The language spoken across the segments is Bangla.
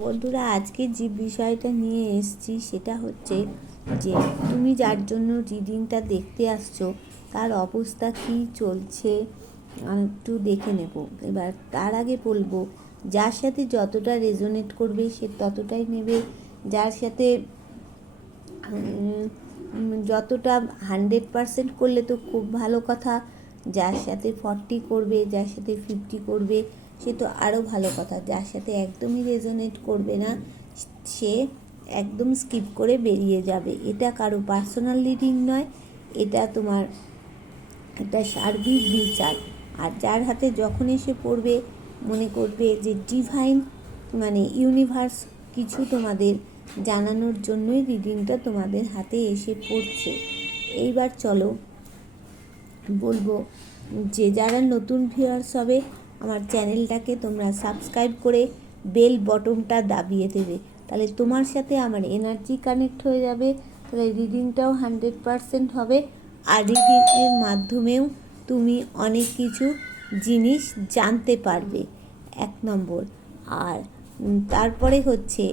বন্ধুরা, আজকে যে বিষয়টা নিয়ে এসেছি সেটা হচ্ছে যে তুমি যার জন্য রিডিংটা দেখতে আসছো তার অবস্থা কী চলছে একটু দেখে নেব। এবার তার আগে বলবো, যার সাথে যতটা রেজোনেট করবে সে ততটাই নেবে, যার সাথে যতটা 100% করলে তো খুব ভালো কথা, যার সাথে 40 করবে, যার সাথে 50 করবে সে তো আরও ভালো কথা, যার সাথে একদমই রেজোনেট করবে না সে একদম স্কিপ করে বেরিয়ে যাবে। এটা কারো পার্সোনাল রিডিং নয়, এটা তোমার একটা সার্বিক বিচার। আর যার হাতে যখন এসে পড়বে মনে করবে যে ডিভাইন মানে ইউনিভার্স কিছু তোমাদের জানানোর জন্যই রিডিংটা তোমাদের হাতে এসে পড়ছে। এইবার চলো বলবো যে যারা নতুন ভিউয়ার্স হবে আমার চ্যানেলটাকে তোমরা সাবস্ক্রাইব করে বেল বটনটা দাবিয়ে দেবে, তাহলে তোমার সাথে আমার এনার্জি কানেক্ট হয়ে যাবে, তাহলে রিডিংটাও 100% হবে। আর রিডিংয়ের মাধ্যমেও তুমি অনেক কিছু জিনিস জানতে পারবে, 1 নম্বর। আর তারপরে হচ্ছে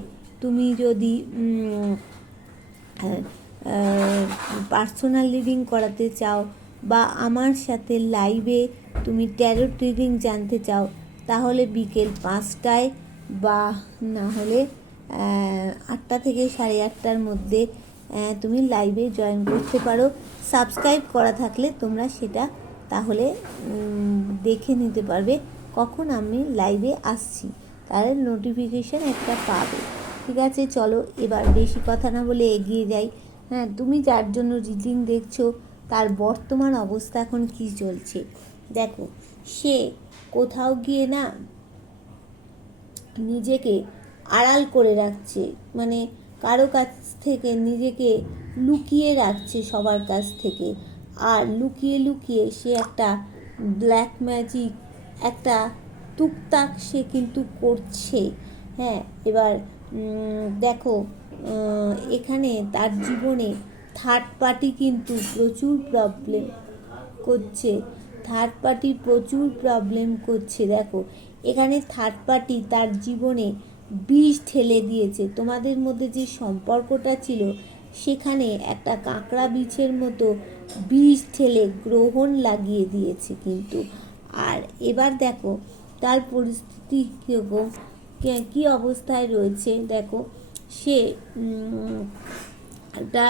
তুমি যদি পার্সোনাল রিডিং করাতে চাও বা আমার সাথে লাইভে তুমি ট্যারোট রিডিং জানতে চাও, তাহলে বিকেল 5টায় বা না হলে 8টা থেকে 8:30টার মধ্যে তুমি লাইভে জয়েন করতে পারো। সাবস্ক্রাইব করা থাকলে তোমরা সেটা তাহলে দেখে নিতে পারবে কখন আমি লাইভে আসছি, তাহলে নোটিফিকেশান একটা পাবে। ঠিক আছে, চলো এবার বেশি কথা না বলে এগিয়ে যাই। হ্যাঁ, তুমি যার জন্য রিডিং দেখছো তার বর্তমান অবস্থা এখন কী চলছে দেখো। সে কোথাও গিয়ে না নিজেকে আড়াল করে রাখছে, মানে কারো কাছ থেকে নিজেকে লুকিয়ে রাখছে সবার কাছ থেকে। আর লুকিয়ে লুকিয়ে সে একটা ব্ল্যাক ম্যাজিক, একটা টুকটাক সে কিন্তু করছে। হ্যাঁ, এবার দেখো এখানে তার জীবনে থার্ড পার্টি কিন্তু প্রচুর প্রবলেম করছে, থার্ড পার্টি প্রচুর প্রবলেম করছে। দেখো এখানে থার্ড পার্টি তার জীবনে বিষ ঠেলে দিয়েছে। তোমাদের মধ্যে যে সম্পর্কটা ছিল সেখানে একটা কাঁকড়া বিছের মতো বিষ ঠেলে গ্রহণ লাগিয়ে দিয়েছে কিন্তু। আর এবার দেখো তার পরিস্থিতি কীরকম, কী অবস্থায় রয়েছে। দেখো সে একটা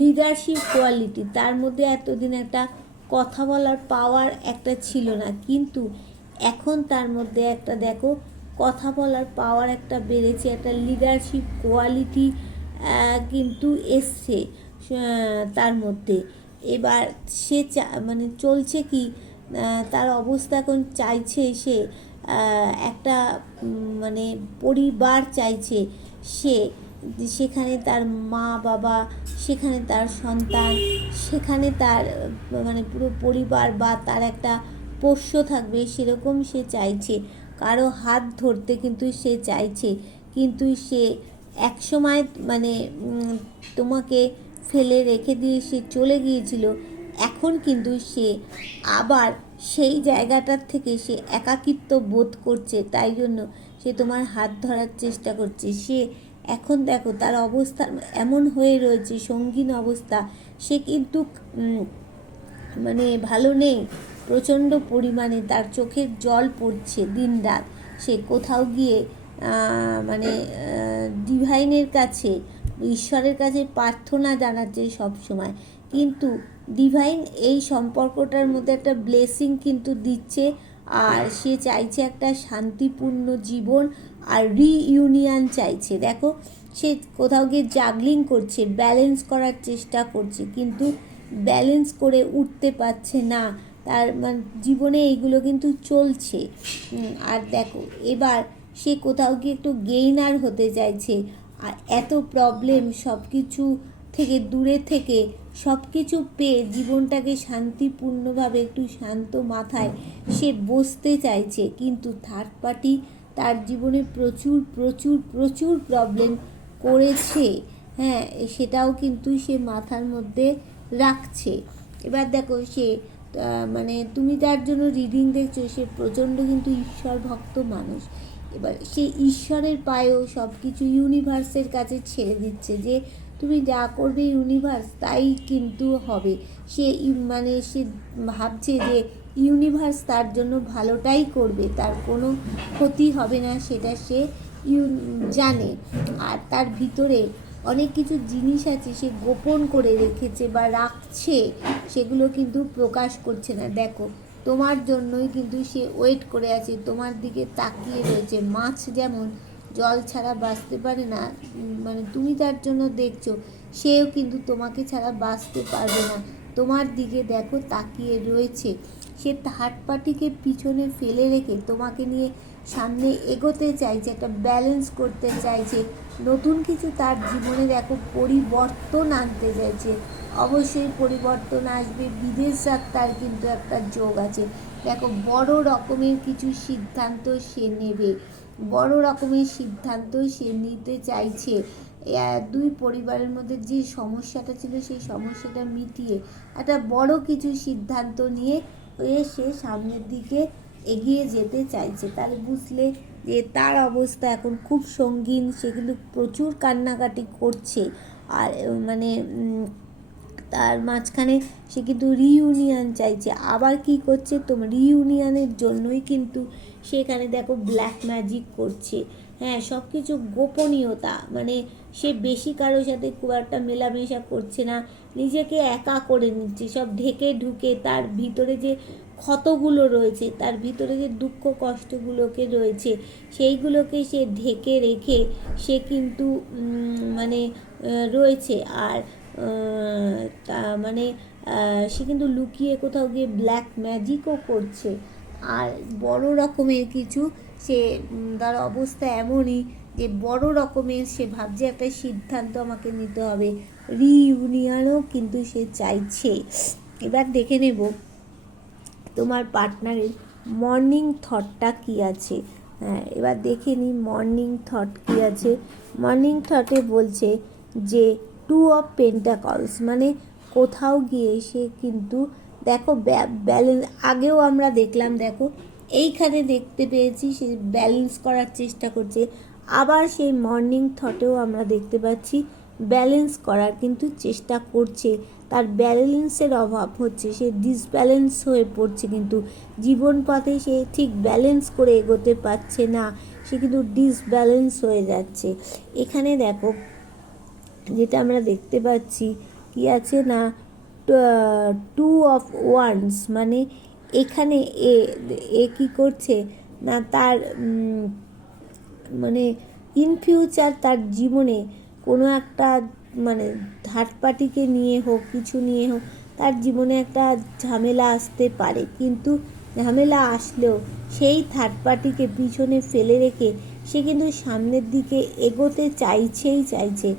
লিডারশিপ কোয়ালিটি তার মধ্যে, এতদিন একটা কথা বলার পাওয়ার একটা ছিল না, কিন্তু এখন তার মধ্যে একটা দেখো কথা বলার পাওয়ার একটা বেড়েছে, একটা লিডারশিপ কোয়ালিটি কিন্তু এসছে তার মধ্যে। এবার সে মানে চলছে কি, তার অবস্থা এখন চাইছে সে একটা মানে পরিবার চাইছে সে, সেখানে তার মা বাবা, সেখানে তার সন্তান, সেখানে তার মানে পুরো পরিবার বা তার একটা পোষ্য থাকবে সেরকম সে চাইছে। কারো হাত ধরতে কিন্তু সে চাইছে, কিন্তু সে একসময় মানে তোমাকে ফেলে রেখে দিয়ে সে চলে গিয়েছিল, এখন কিন্তু সে আবার সেই জায়গাটার থেকে সে একাকিত্ব বোধ করছে, তাই জন্য সে তোমার হাত ধরার চেষ্টা করছে। সে এখন দেখো তার অবস্থা এমন হয়ে রয়েছে, সঙ্গীন অবস্থা, সে কিন্তু মানে ভালো নেই, প্রচণ্ড পরিমাণে তার চোখের জল পড়ছে দিন রাত। সে কোথাও গিয়ে মানে ডিভাইনের কাছে, ঈশ্বরের কাছে প্রার্থনা জানাচ্ছে সব সময়, কিন্তু ডিভাইন এই সম্পর্কটার মধ্যে একটা ব্লেসিং কিন্তু দিচ্ছে। আর সে চাইছে একটা শান্তিপূর্ণ জীবন আর রিইউনিয়ন চাইছে। দেখো সে কোথাও গিয়ে জাগলিং করছে, ব্যালেন্স করার চেষ্টা করছে, কিন্তু ব্যালেন্স করে উঠতে পারছে না, তার মানে জীবনে এইগুলো কিন্তু চলছে। আর দেখো এবার সে কোথাও গিয়ে একটু গেইনার হতে চাইছে, আর এত প্রবলেম সব কিছু থেকে দূরে থেকে সব কিছু পেয়ে জীবনটাকে শান্তিপূর্ণভাবে একটু শান্ত মাথায় সে বসতে চাইছে, কিন্তু থার্ড পার্টি তার জীবনে প্রচুর প্রচুর প্রচুর প্রবলেম করেছে। হ্যাঁ, সেটাও কিন্তু সে মাথার মধ্যে রাখছে। এবার দেখো সে মানে তুমি যার জন্য রিডিং দেখছো সে প্রচণ্ড কিন্তু ঈশ্বর ভক্ত মানুষ, এবার সে ঈশ্বরের পায়েও সব কিছু ইউনিভার্সের কাছে ছেড়ে দিচ্ছে যে তুমি যা করবে ইউনিভার্স তাই কিন্তু হবে। সে মানে সে ভাবছে যে ইউনিভার্স তার জন্য ভালোটাই করবে, তার কোনো ক্ষতি হবে না, সেটা সে জানে। আর তার ভিতরে অনেক কিছু জিনিস আছে সে গোপন করে রেখেছে বা রাখছে, সেগুলো কিন্তু প্রকাশ করছে না। দেখো তোমার জন্যই কিন্তু সে ওয়েট করে আছে, তোমার দিকে তাকিয়ে রয়েছে। মাছ যেমন জল ছাড়া বাঁচতে পারে না, মানে তুমি তার জন্য দেখছো, সেও কিন্তু তোমাকে ছাড়া বাঁচতে পারবে না, তোমার দিকে দেখো তাকিয়ে রয়েছে। সে থার্ড পার্টিকে পিছনে ফেলে রেখে তোমাকে নিয়ে সামনে এগোতে চাইছে, একটা ব্যালেন্স করতে চাইছে, নতুন কিছু তার জীবনে দেখো পরিবর্তন আনতে চাইছে। অবশ্যই পরিবর্তন আসবে, বিদেশ যাত্রার কিন্তু একটা যোগ আছে। দেখো বড় রকমের কিছু সিদ্ধান্ত সে নেবে, বড় রকমের সিদ্ধান্ত সে নিতে চাইছে। দুই পরিবারের মধ্যে যে সমস্যাটা ছিল সেই সমস্যাটা মিটিয়ে একটা বড় কিছু সিদ্ধান্ত নিয়ে সে সামনের দিকে এগিয়ে যেতে চাইছে। তাহলে বুঝলে যে তার অবস্থা এখন খুব সঙ্গীন, সে কিন্তু প্রচুর কান্নাকাটি করছে। আর মানে তার মাঝখানে সে কিন্তু রিইউনিয়ন চাইছে। আবার কি করছে, তোমার রিইউনিয়নের জন্যই কিন্তু সেখানে দেখো ব্ল্যাক ম্যাজিক করছে। হ্যাঁ, সব কিছু গোপনীয়তা, মানে সে বেশি কারোর সাথে খুব একটা মেলামেশা করছে না, নিজেকে একা করে নিচ্ছে, সব ঢেকে ঢুকে তার ভিতরে যে ক্ষতগুলো রয়েছে, তার ভিতরে যে দুঃখ কষ্টগুলোকে রয়েছে, সেইগুলোকে সে ঢেকে রেখে সে কিন্তু মানে রয়েছে। আর তা মানে সে কিন্তু লুকিয়ে কোথাও গিয়ে ব্ল্যাক ম্যাজিকও করছে। আর বড় রকমের কিছু সে তার অবস্থা এমনই যে বড় রকমের সে ভাবছে একটা সিদ্ধান্ত আমাকে নিতে হবে, রিইউনিয়নও কিন্তু সে চাইছে। এবার দেখে নেব তোমার পার্টনারের মর্নিং থটটা কী আছে। হ্যাঁ, এবার দেখে নিই মর্নিং থট কী আছে। মর্নিং থটে বলছে যে 2 অফ পেন্টাকলস, মানে কোথাও গিয়ে সে কিন্তু দেখো ব্যালেন্স, আগেও আমরা দেখলাম, দেখো এইখানে দেখতে পেয়েছি সে ব্যালেন্স করার চেষ্টা করছে, আবার সেই মর্নিং থটেও আমরা দেখতে পাচ্ছি ব্যালেন্স করার কিন্তু চেষ্টা করছে। তার ব্যালেন্সের অভাব হচ্ছে, সে ডিসব্যালেন্স হয়ে পড়ছে, কিন্তু জীবন পথে সে ঠিক ব্যালেন্স করে এগোতে পারছে না, সে কিন্তু ডিসব্যালেন্স হয়ে যাচ্ছে। এখানে দেখো যেটা আমরা দেখতে পাচ্ছি কি আছে না, 2 অফ ওয়ান্স, মানে এখানে এ কী করছে না, তার মানে ইন ফিউচার তার জীবনে কোনো একটা মানে থার্ড পার্টিকে নিয়ে হোক, কিছু নিয়ে হোক, তার জীবনে একটা ঝামেলা আসতে পারে, কিন্তু ঝামেলা আসলেও সেই থার্ড পার্টিকে পিছনে ফেলে রেখে সে কিন্তু সামনের দিকে এগোতে চাইছেই চাইছে।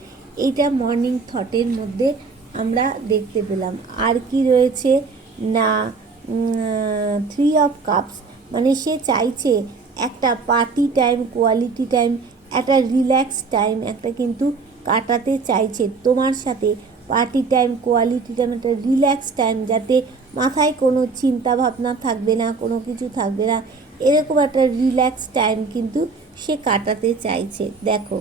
এইটা মর্নিং থটের মধ্যে আমরা দেখতে পেলাম। আর কি রয়েছে না, 3 অফ কাপস, মানে সে চাইছে একটা পার্টি টাইম, কোয়ালিটি টাইম, একটা রিল্যাক্স টাইম একটা কিন্তু কাটাতে চাইছে তোমার সাথে। পার্টি টাইম, কোয়ালিটি টাইম, একটা রিল্যাক্স টাইম, যাতে মাথায় কোনো চিন্তা ভাবনা থাকবে না, কোনো কিছু থাকবে না, এরকম একটা রিল্যাক্স টাইম কিন্তু সে কাটাতে চাইছে। দেখো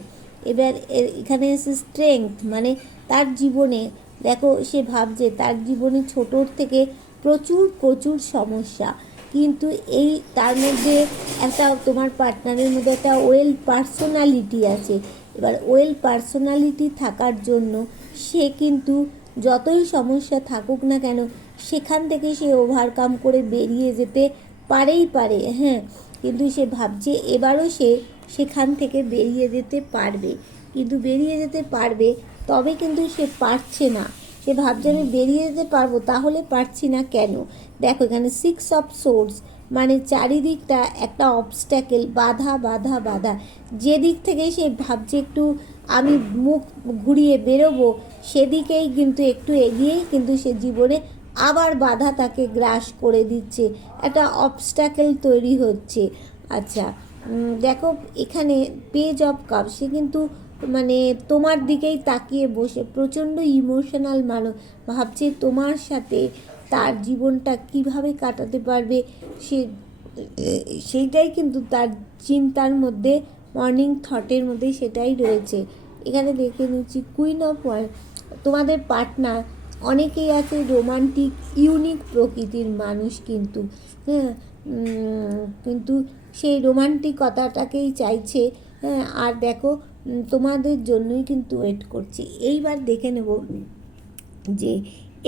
এবার এখানে এসে স্ট্রেংথ, মানে তার জীবনে দেখো সে ভাবছে তার জীবনে ছোটোর থেকে প্রচুর প্রচুর সমস্যা, কিন্তু এই তার মধ্যে একটা তোমার পার্টনারের মধ্যে একটা ওয়েল পার্সোনালিটি আছে। এবার ওয়েল পার্সোনালিটি থাকার জন্য সে কিন্তু যতই সমস্যা থাকুক না কেন সেখান থেকে সে ওভারকাম করে বেরিয়ে যেতে পারে। হ্যাঁ, কিন্তু সে ভাবছে এবারও সে সেখান থেকে বেরিয়ে যেতে পারবে, কিন্তু বেরিয়ে যেতে পারবে, তবে কিন্তু সে পারছে না। সে ভাবছে আমি বেরিয়ে যেতে পারবো, তাহলে পারছি না কেন। দেখো এখানে 6 অফ সোর্স, মানে চারিদিকটা একটা অবস্ট্যাকেল, বাধা বাধা বাধা, যেদিক থেকে সে ভাবছে একটু আমি মুখ ঘুরিয়ে বেরোবো, সেদিকেই কিন্তু একটু এগিয়েই কিন্তু সে জীবনে আবার বাধা তাকে গ্রাস করে দিচ্ছে, একটা অবস্ট্যাকেল তৈরি হচ্ছে। আচ্ছা, দেখো এখানে পেজ অফ কাপ, সে কিন্তু মানে তোমার দিকেই তাকিয়ে বসে প্রচণ্ড ইমোশনাল মানুষ, ভাবছে তোমার সাথে তার জীবনটা কিভাবে কাটাতে পারবে, সে সেইটাই কিন্তু তার চিন্তার মধ্যে, মর্নিং থটের মধ্যে সেটাই রয়েছে। এখানে দেখে নিচ্ছি কুইন অফ ওয়ান, তোমাদের পার্টনার অনেকেই আছে রোমান্টিক ইউনিক প্রকৃতির মানুষ, কিন্তু হ্যাঁ কিন্তু সেই রোমান্টিকতাটাকেই চাইছে। হ্যাঁ, আর দেখো তোমাদের জন্যই কিন্তু ওয়েট করছে। এইবার দেখে নেব যে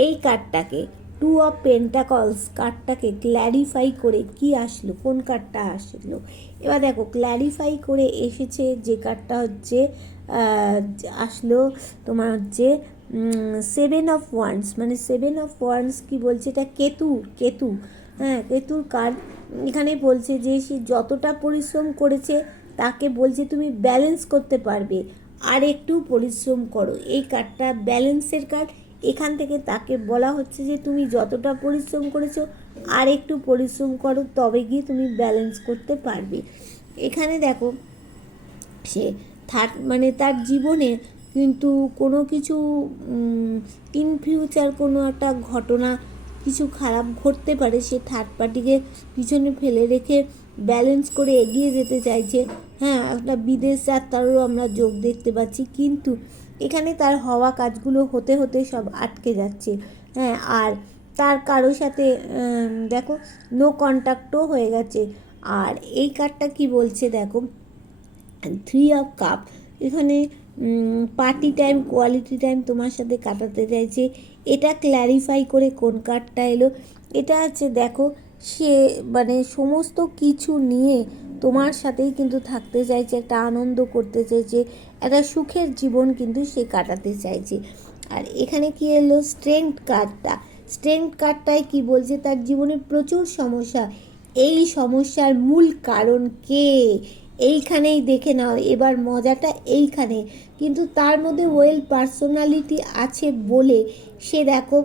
এই কার্ডটাকে, টু অফ পেন্টাকলস কার্ডটাকে ক্ল্যারিফাই করে কি আসলো, কোন কার্ডটা আসলো। এবার দেখো ক্ল্যারিফাই করে এসেছে যে কার্ডটা হচ্ছে আসলো তোমার হচ্ছে সেভেন অফ ওয়ান্স, মানে সেভেন অফ ওয়ান্স কি বলছে, এটা কেতু, হ্যাঁ কেতুর কার্ড। এখানে বলছে যে সে যতটা পরিশ্রম করেছে তাকে বলছে তুমি ব্যালেন্স করতে পারবে, আর একটু পরিশ্রম করো। এই কার্ডটা ব্যালেন্সের কার্ড। এখান থেকে তাকে বলা হচ্ছে যে তুমি যতটা পরিশ্রম করেছো আর একটু পরিশ্রম করো, তবে গিয়ে তুমি ব্যালেন্স করতে পারবে। এখানে দেখো সে মানে তার জীবনে কিন্তু কোনো কিছু ইন ফিউচার কোনো একটা ঘটনা কিছু খারাপ ঘটতে পারে, সে থার্ড পার্টিকে পিছনে ফেলে রেখে ব্যালেন্স করে এগিয়ে যেতে চাইছে। হ্যাঁ, একটা বিদেশ যাত্রারও আমরা যোগ দেখতে পাচ্ছি, কিন্তু এখানে তার হওয়া কাজগুলো হতে হতে সব আটকে যাচ্ছে। হ্যাঁ, আর তার কারোর সাথে দেখো নো কন্ট্যাক্টও হয়ে গেছে। আর এই কার্ডটা কি বলছে দেখো, থ্রি অফ কাপ, এখানে পার্টি টাইম কোয়ালিটি টাইম তোমার সাথে কাটাতে চাইছে। এটা ক্ল্যারিফাই করে কোন কার্ডটা এলো, এটা হচ্ছে দেখো সে মানে সমস্ত কিছু নিয়ে তোমার সাথেই কিন্তু থাকতে চাইছে, একটা আনন্দ করতে চাইছে, একটা সুখের জীবন কিন্তু সে কাটাতে চাইছে। আর এখানে কি এলো, স্ট্রেংথ কার্ডটা। স্ট্রেংথ কার্ডটায় কি বলছে, তার জীবনে প্রচুর সমস্যা, এই সমস্যার মূল কারণ কে, এইখানেই দেখে নাও। এবার মজাটা এইখানে, কিন্তু তার মধ্যে ওয়েল পার্সোনালিটি আছে বলে সে দেখো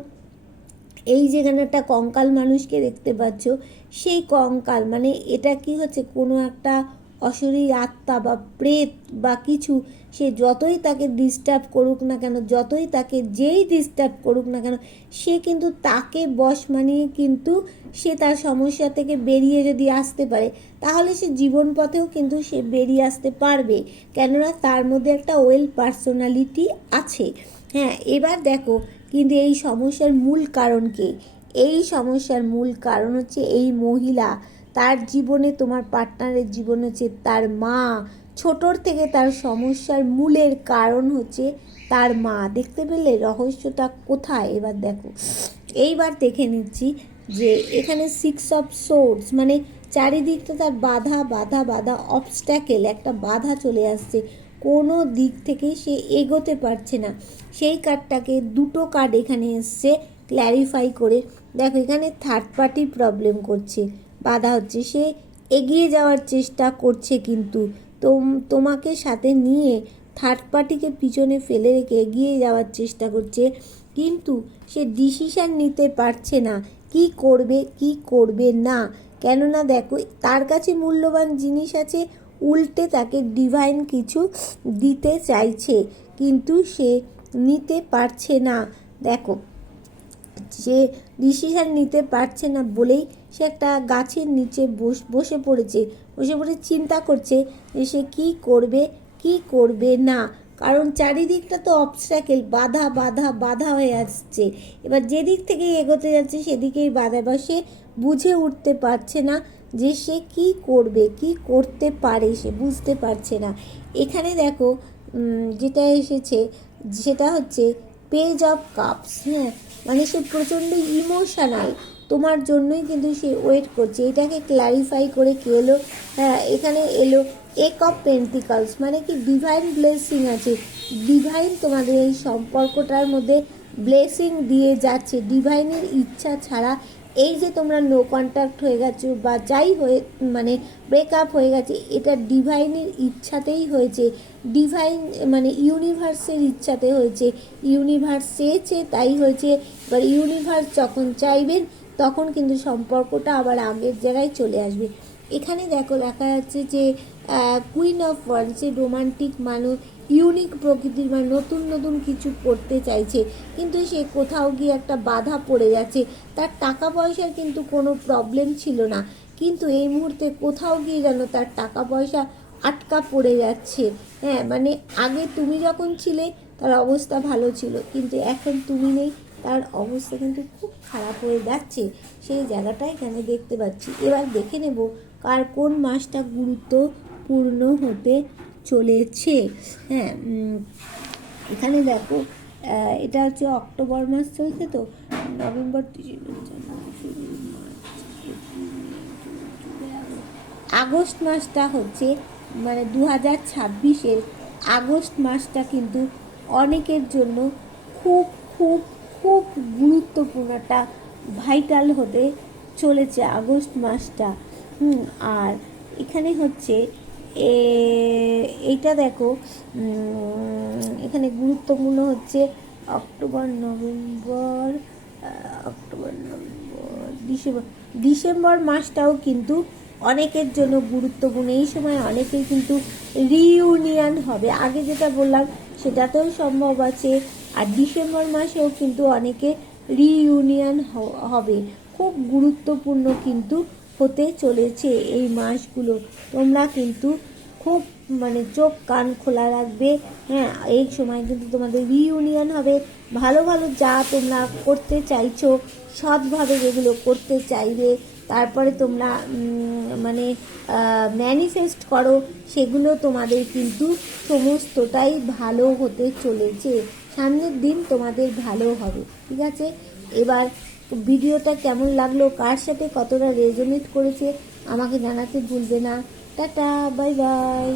এই যেখানে একটা কঙ্কাল মানুষকে দেখতে পাচ্ছ, সেই কঙ্কাল মানে এটা কি হচ্ছে, কোনো একটা অশরীর আত্মা বা প্রেত বা কিছু, সে যতই তাকে ডিস্টার্ব করুক না কেন, যতই তাকে যেই ডিস্টার্ব করুক না কেন, সে কিন্তু তাকে বশ মানিয়ে কিন্তু সে তার সমস্যা থেকে বেরিয়ে যদি আসতে পারে, তাহলে সে জীবন পথেও কিন্তু সে বেরিয়ে আসতে পারবে, কেননা তার মধ্যে একটা ওয়েল পার্সোনালিটি আছে। হ্যাঁ, এবার দেখো কিন্তু এই সমস্যার মূল কারণ কে, এই সমস্যার মূল কারণ হচ্ছে এই মহিলা, তার জীবনে, তোমার পার্টনারের জীবন হচ্ছে তার মা। ছোটোর থেকে তার সমস্যার মূলের কারণ হচ্ছে তার মা। দেখতে পেলে রহস্যটা কোথায়? এবার দেখো, এইবার দেখে নিচ্ছি যে এখানে সিক্স অফ সোর্ডস, মানে চারিদিকটা তার বাধা বাধা বাধা, অবস্ট্যাকেল, একটা বাধা চলে আসছে, কোনো দিক থেকেই সে এগোতে পারছে না। সেই কার্ডটাকে, দুটো কার্ড এখানে এসছে ক্ল্যারিফাই করে। দেখো এখানে থার্ড পার্টি প্রবলেম করছে, বাধা হচ্ছে, সে এগিয়ে যাওয়ার চেষ্টা করছে, কিন্তু তোমাকে সাথে নিয়ে থার্ড পার্টিকে পিছনে ফেলে রেখে এগিয়ে যাওয়ার চেষ্টা করছে, কিন্তু সে ডিসিশান নিতে পারছে না কি করবে কি করবে না। কেননা দেখো তার কাছে মূল্যবান জিনিস আছে, উল্টে তাকে ডিভাইন কিছু দিতে চাইছে, কিন্তু সে নিতে পারছে না। দেখো সে ডিসিশান নিতে পারছে না বলেই সে একটা গাছের নিচে বসে পড়ে চিন্তা করছে যে সে কী করবে কি করবে না, কারণ চারিদিকটা তো অবস্ট্যাকেল, বাধা বাধা বাধা হয়ে আসছে। এবার যেদিক থেকে এগোতে যাচ্ছে সেদিকেই বাধা, এবার সে বুঝে উঠতে পারছে না যে সে কী করবে কি করতে পারে, সে বুঝতে পারছে না। এখানে দেখো যেটা এসেছে সেটা হচ্ছে পেজ অফ কাপস। হ্যাঁ, মানে সে প্রচণ্ড ইমোশনাল, তোমার জন্যই কিন্তু সে ওয়েট করছে। এটাকে ক্ল্যারিফাই করে কি এলো, হ্যাঁ এখানে এলো এক অফ পেন্টিকলস, মানে কি ডিভাইন ব্লেসিং আছে, ডিভাইন তোমাদের এই সম্পর্কটার মধ্যে ব্লেসিং দিয়ে যাচ্ছে। ডিভাইনের ইচ্ছা ছাড়া এই যে তোমরা নো কন্ট্যাক্ট হয়ে গেছো বা যাই হয়ে মানে ব্রেকআপ হয়ে গেছে, এটা ডিভাইনের ইচ্ছাতেই হয়েছে, ডিভাইন মানে ইউনিভার্সের ইচ্ছাতে হয়েছে, ইউনিভার্স চেয়েছে তাই হয়েছে। এবার ইউনিভার্স যখন চাইবেন তখন কিন্তু সম্পর্কটা আবার আগের জায়গায় চলে আসবে। এখানে দেখো লেখা যাচ্ছে যে কুইন অফ ওয়ান্ডসে রোমান্টিক মানুষ, ইউনিক প্রকৃতির, মানে নতুন নতুন কিছু করতে চাইছে, কিন্তু সে কোথাও গিয়ে একটা বাধা পড়ে যাচ্ছে। তার টাকা পয়সার কিন্তু কোনো প্রবলেম ছিল না, কিন্তু এই মুহূর্তে কোথাও গিয়ে যেন তার টাকা পয়সা আটকা পড়ে যাচ্ছে। হ্যাঁ, মানে আগে তুমি যখন ছিলে তার অবস্থা ভালো ছিল, কিন্তু এখন তুমি নেই, তার অবস্থা কিন্তু খুব খারাপ হয়ে যাচ্ছে, সেই জায়গাটা এখানে দেখতে পাচ্ছি। এবার দেখে নেব কার কোন মাসটা গুরুত্বপূর্ণ হতে চলেছে। হ্যাঁ, এখানে দেখো এটা হচ্ছে অক্টোবর মাস চলছে, তো নভেম্বর, আগস্ট মাসটা হচ্ছে মানে 2026-এর আগস্ট মাসটা কিন্তু অনেকের জন্য খুব খুব খুব গুরুত্বপূর্ণ একটা ভাইটাল হতে চলেছে আগস্ট মাসটা। আর এখানে হচ্ছে এইটা দেখো, এখানে গুরুত্বপূর্ণ হচ্ছে অক্টোবর নভেম্বর ডিসেম্বর মাসটাও কিন্তু অনেকের জন্য গুরুত্বপূর্ণ। এই সময় অনেকেই কিন্তু রিইউনিয়ন হবে, আগে যেটা বললাম সেটাতেও সম্ভব আছে। আর ডিসেম্বর মাসেও কিন্তু অনেকে রিইউনিয়ন হবে, খুব গুরুত্বপূর্ণ কিন্তু হতে চলেছে এই মাসগুলো। তোমরা কিন্তু খুব মানে চোখ কান খোলা রাখবে। হ্যাঁ, এই সময় কিন্তু তোমাদের রিইউনিয়ন হবে। ভালো ভালো যা তোমরা করতে চাইছো, সৎভাবে যেগুলো করতে চাইবে, তারপরে তোমরা মানে ম্যানিফেস্ট করো, সেগুলো তোমাদের কিন্তু সমস্তটাই ভালো হতে চলেছে। সামনের দিন তোমাদের ভালো হবে, ঠিক আছে? এবার ভিডিওটা কেমন লাগলো, কার সাথে কতটা রেজোনেট করেছে আমাকে জানাতে ভুলবে না। Tata, bye bye.